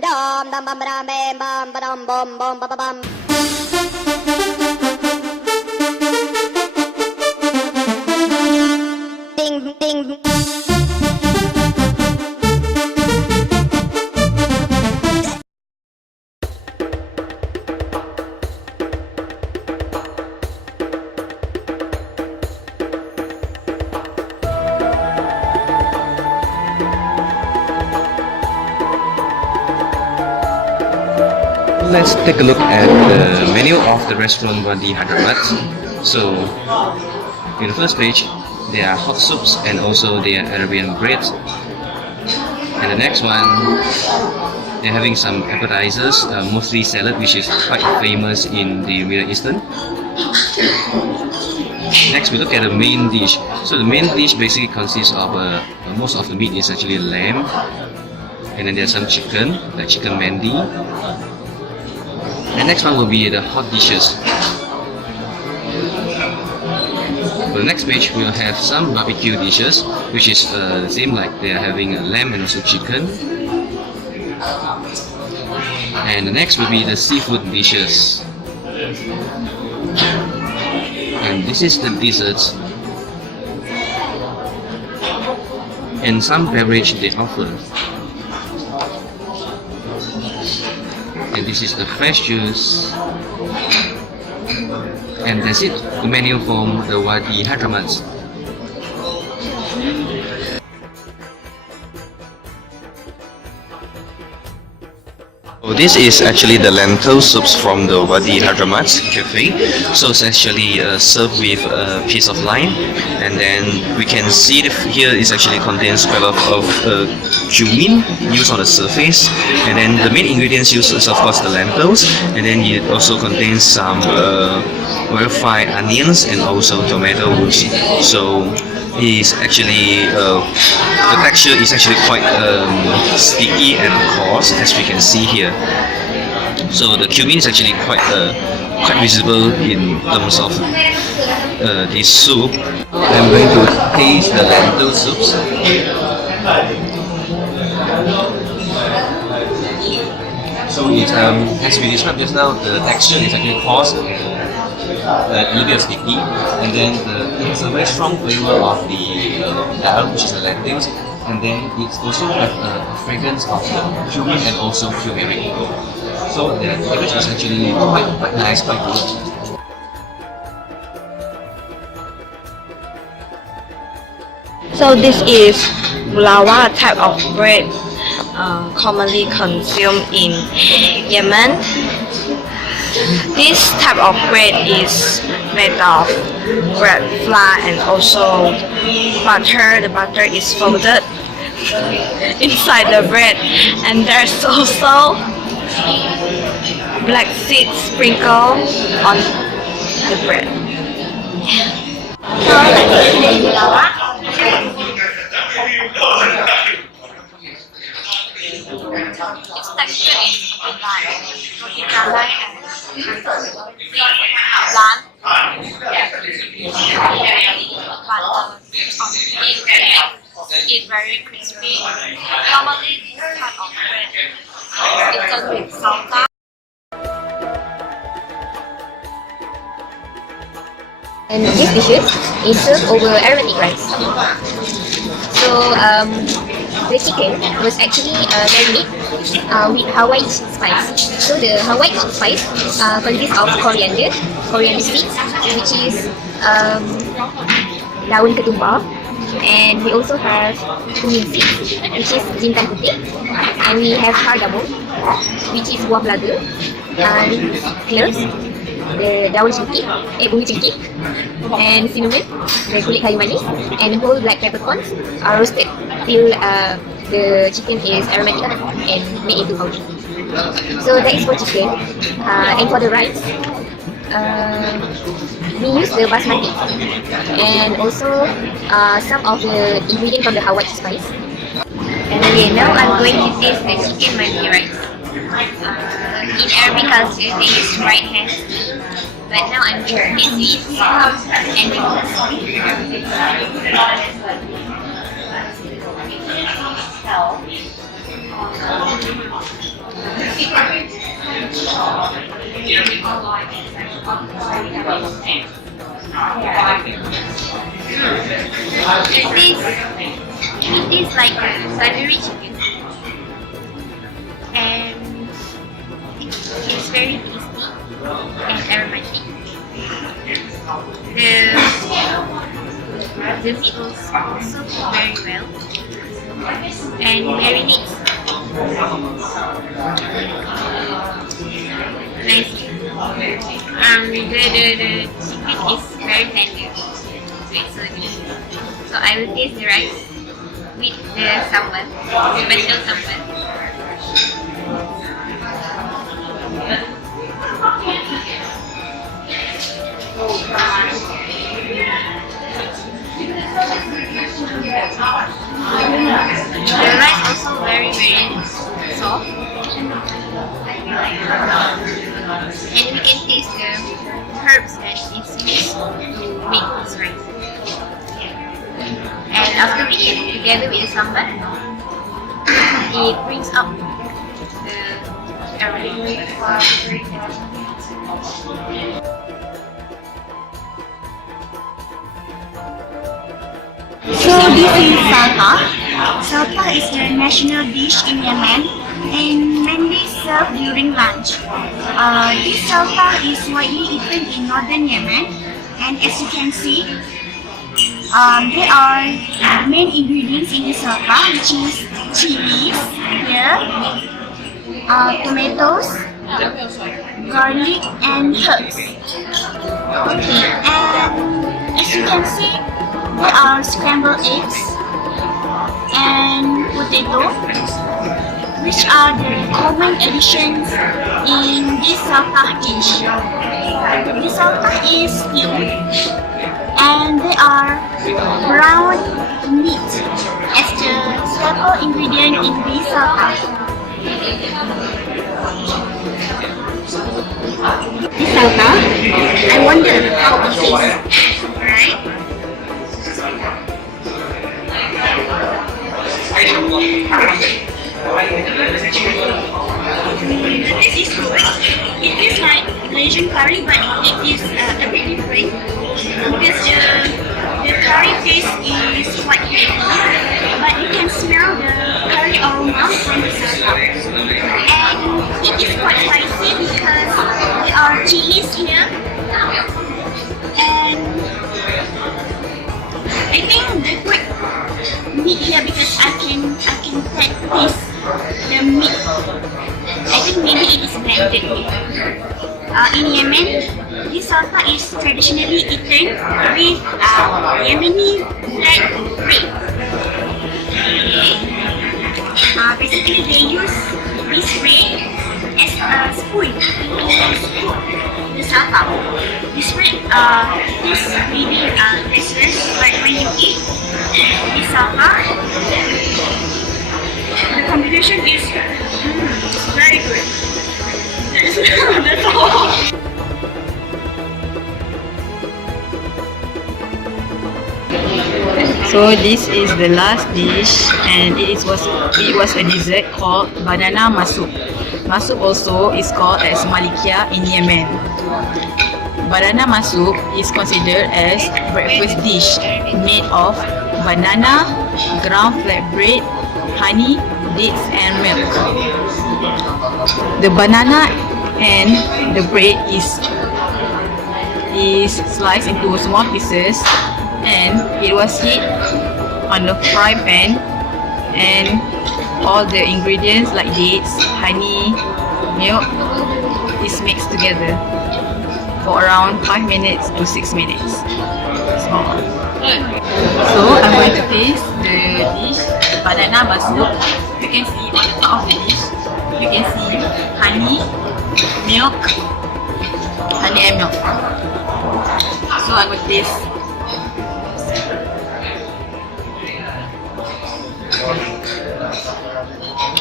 dum dum bum dum bam bum bum bum bum bum bum. Ding ding. Let's take a look at the menu of the restaurant Wadi Hadramat. So, in the first page, there are hot soups and also there are Arabian breads. And the next one, they're having some appetizers, mostly salad, which is quite famous in the Middle Eastern. Next, we look at the main dish. So the main dish basically consists of most of the meat is actually lamb, and then there's some chicken, like chicken mandi. The next one will be the hot dishes. For the next page, we'll have some barbecue dishes, which is the same, like they are having a lamb and also chicken. And the next will be the seafood dishes. And this is the desserts. And some beverage they offer. And this is the fresh juice. And that's it, the menu from the Wadi Hadramat. So this is actually the lentil soups from the Wadi Hadramat cafe. So it's actually served with a piece of lime, and then we can see here it actually contains quite a lot of cumin used on the surface, and then the main ingredients used is of course the lentils, and then it also contains some well-fried onions and also tomatoes. So is actually the texture is actually quite sticky and coarse, as we can see here. So the cumin is actually quite visible in terms of this soup. I'm going to taste the lentil soups. So it, as we described just now, the texture is actually coarse, a little bit sticky, and then it has a very strong flavor of the dal, which is the lentils, and then it also has a fragrance of the cumin and also turmeric. So the flavor is actually quite nice, quite good. So this is mulawa type of bread, commonly consumed in Yemen. This type of bread is made of bread flour and also butter. The butter is folded inside the bread, and there's also black seeds sprinkled on the bread. So let's see the mulawa. Its texture is a bit like roti canai and bland, but it's very crispy. Normally this type of bread is eaten with salsa. And this dishes is served over aromatic rice. So the chicken was actually marinated with Hawaii spice. So the Hawaii spice consists of coriander seeds, which is daun ketumbar, and we also have cumin seeds, which is jintan putih, and we have cardamom, which is buah pelaga, and cloves, the daun cengkeh, bumi cengkeh, and cinnamon, the kulit kayu manis, and whole black peppercorns are roasted till the chicken is aromatic and made into powder. So that is for chicken. And for the rice, we use the basmati and also some of the ingredients from the Hawaii spice. And okay, now I'm going to taste the chicken mandi rice. In Arabic culture, they use right hand, but now I'm going to taste with animals. It tastes like tandoori chicken, and it's very tasty and aromatic. The meat also cooked very well and marinates nicely. The chicken is very tender, so it's so delicious. So I will taste the rice with the sambal, special sambal. The rice also very soft, and we can taste the herbs that is used to make this rice. And after we eat together with the sambal, it brings up the aroma. So this is salpa. Salpa is the national dish in Yemen and mainly served during lunch. This salpa is widely eaten in northern Yemen, and as you can see, there are main ingredients in the salpa, which is chilies here, tomatoes, garlic, and herbs. And as you can see, there are scrambled eggs and potato, which are the common additions in this salpa dish. The salpa is steamed, and there are brown meat as the staple ingredient in this salpa. This salpa, I wonder how it tastes, right? This is good. It is like Malaysian curry, but it is a bit different because the curry taste is quite heavy, but you can smell the curry aroma from the salsa. And it is quite spicy because there are chilies here, and I think they put meat here because I can taste the meat. I think maybe it is blended meat. In Yemen, this salsa is traditionally eaten with Yemeni black bread. Basically, they use this bread as a spoon to scoop the salsa. This bread is really delicious, like when you eat this salsa, the combination is very good. That's all. So this is the last dish, and it was a dessert called banana masuk. Masuk also is called as malikia in Yemen. Banana masuk is considered as breakfast dish made of banana, ground flatbread, honey, dates, and milk. The banana and the bread is sliced into small pieces, and it was heated on the fry pan, and all the ingredients like dates, honey, milk is mixed together for around 5 minutes to 6 minutes. So I'm going to taste the dish banana masuk. You can see on the top of the dish, you can see honey, milk, honey and milk. So I'm going to taste.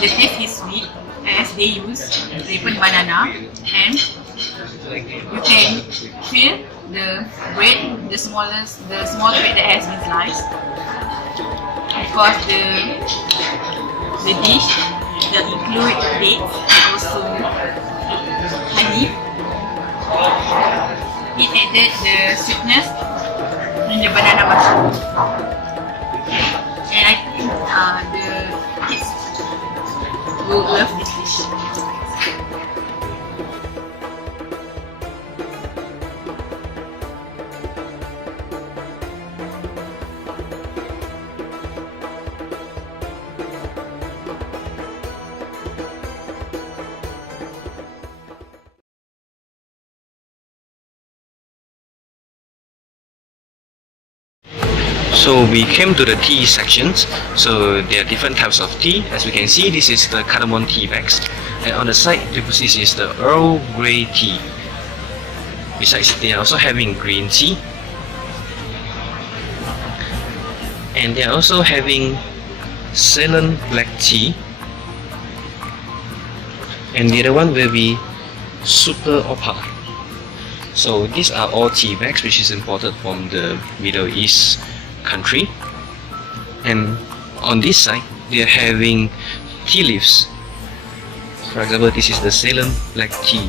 The taste is sweet as they use ripened banana, and you can feel the bread, the small bread that has been sliced, because the dish that include dates and also honey It added the sweetness and the banana mushroom. And I think the kids will love this dish. So we came to the tea sections. So there are different types of tea. As we can see, this is the cardamom tea bags, and on the side, this is the Earl Grey tea. Besides, they are also having green tea, and they are also having Ceylon black tea, and the other one will be Super Opal. So these are all tea bags which is imported from the Middle East country. And on this side, they are having tea leaves. For example, this is the Ceylon black tea.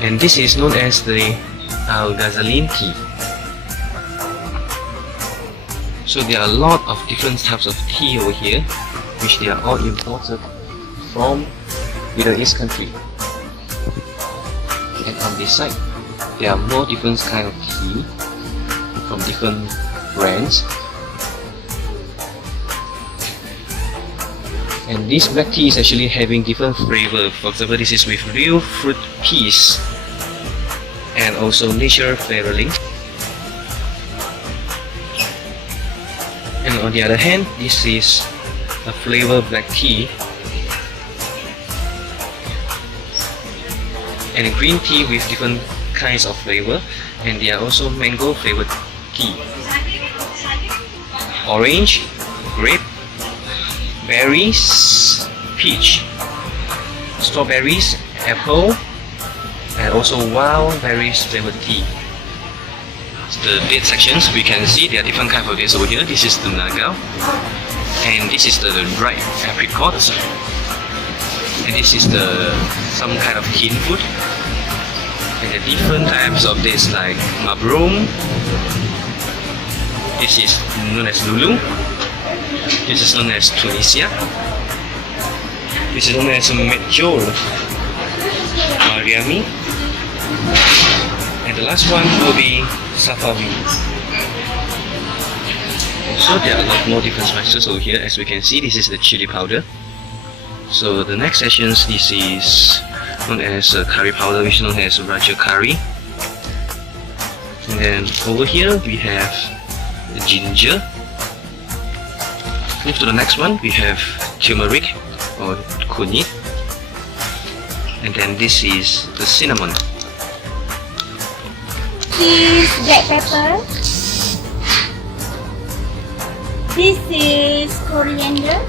And this is known as the Al-Ghazalin tea. So there are a lot of different types of tea over here, which they are all imported from Middle East country. And on this side, there are more different kind of tea from different brands. And this black tea is actually having different flavor. For example, this is with real fruit peas and also natural flavoring. And on the other hand, this is a flavor black tea and green tea with different kinds of flavor, and they are also mango flavored tea, orange, grape, berries, peach, strawberries, apple, and also wild berries flavored tea. The date sections, we can see there are different kinds of dates over here. This is the naga, and this is the ripe apricots, and this is the some kind of kin food. And the different types of dates like Mabroum, this is known as Lulu, this is known as Tunisia, this is known as Medjool, Mariami, and the last one will be Safawi. So there are a lot more different spices over here. As we can see, this is the chili powder. So the next sessions, this is known as curry powder, which is known as Raja curry. And then over here we have ginger. Move to the next one, we have turmeric or kunyit. And then this is the cinnamon. This is black pepper. This is coriander.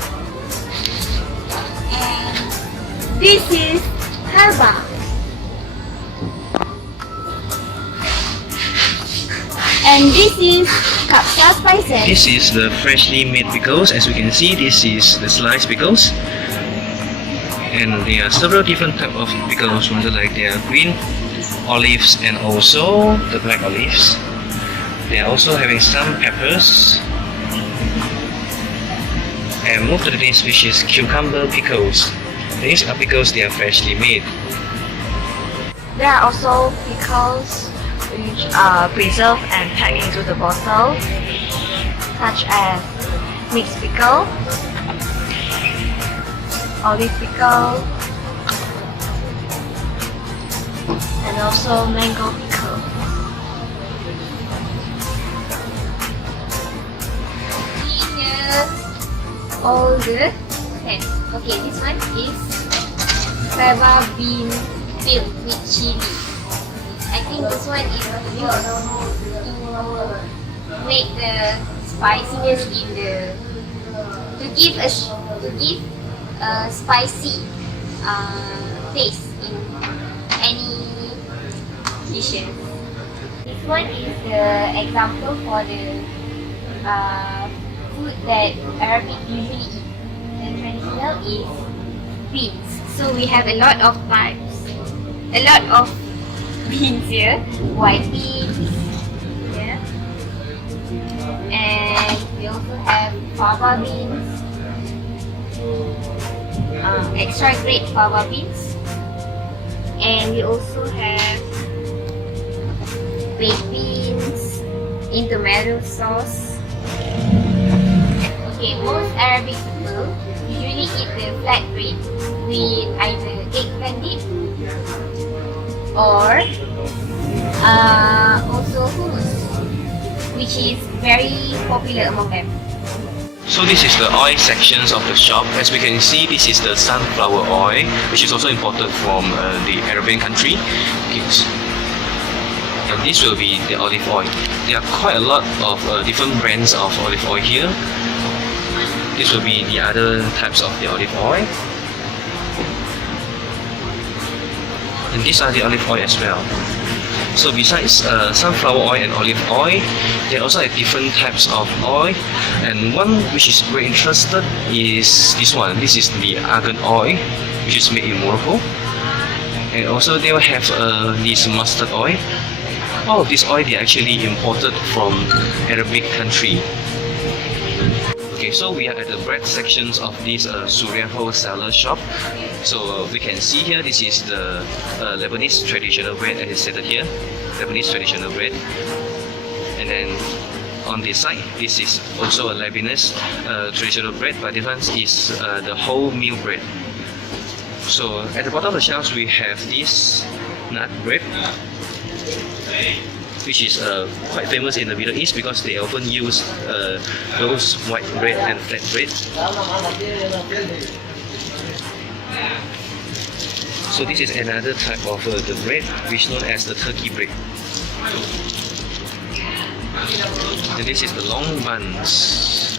And this is herba. And this is kapsa spices. This is the freshly made pickles. As we can see, this is the sliced pickles. And there are several different types of pickles. Like there are green olives and also the black olives. They are also having some peppers. And move to the next, which is cucumber pickles. These are pickles, they are freshly made. There are also pickles which are preserved and packed into the bottle, such as mixed pickle, olive pickle, and also mango pickle. All the okay, this one is fava bean filled with chili. I think this one is used to make the spiciness in the to give a spicy taste in any dishes. This one is the example for the food that Arabic usually eat. The traditional is beans, So we have a lot of types, a lot of beans here, white beans, yeah. And we also have fava beans, extra great fava beans, and we also have baked beans in tomato sauce. Okay, most Arabic people usually eat the flatbread with either eggplant dip or also hummus, which is very popular among them. So this is the oil sections of the shop. As we can see, this is the sunflower oil, which is also imported from the Arabian country. Okay. And this will be the olive oil. There are quite a lot of different brands of olive oil here. This will be the other types of the olive oil. And these are the olive oil as well. So besides sunflower oil and olive oil, there are also different types of oil. And one which is very interested is this one. This is the argan oil, which is made in Morocco. And also they will have this mustard oil. All of this oil they are actually imported from Arabic country. Okay, so we are at the bread sections of this Surya wholesaler shop. So we can see here, this is the Lebanese traditional bread as is stated here, Lebanese traditional bread. And then on this side, this is also a Lebanese traditional bread, but this one is the wholemeal bread. So at the bottom of the shelves, we have this nut bread, which is quite famous in the Middle East because they often use those white bread and flat bread. So this is another type of the bread, which is known as the turkey bread. And this is the long buns.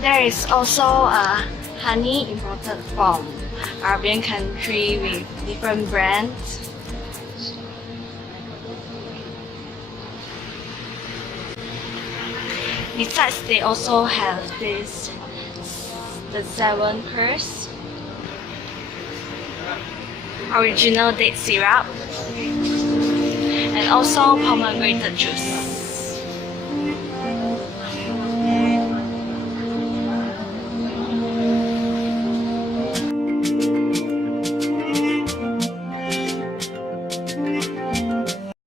There is also honey imported from Arabian country with different brands. Besides, they also have this, the 7 pearls, original date syrup, and also pomegranate juice.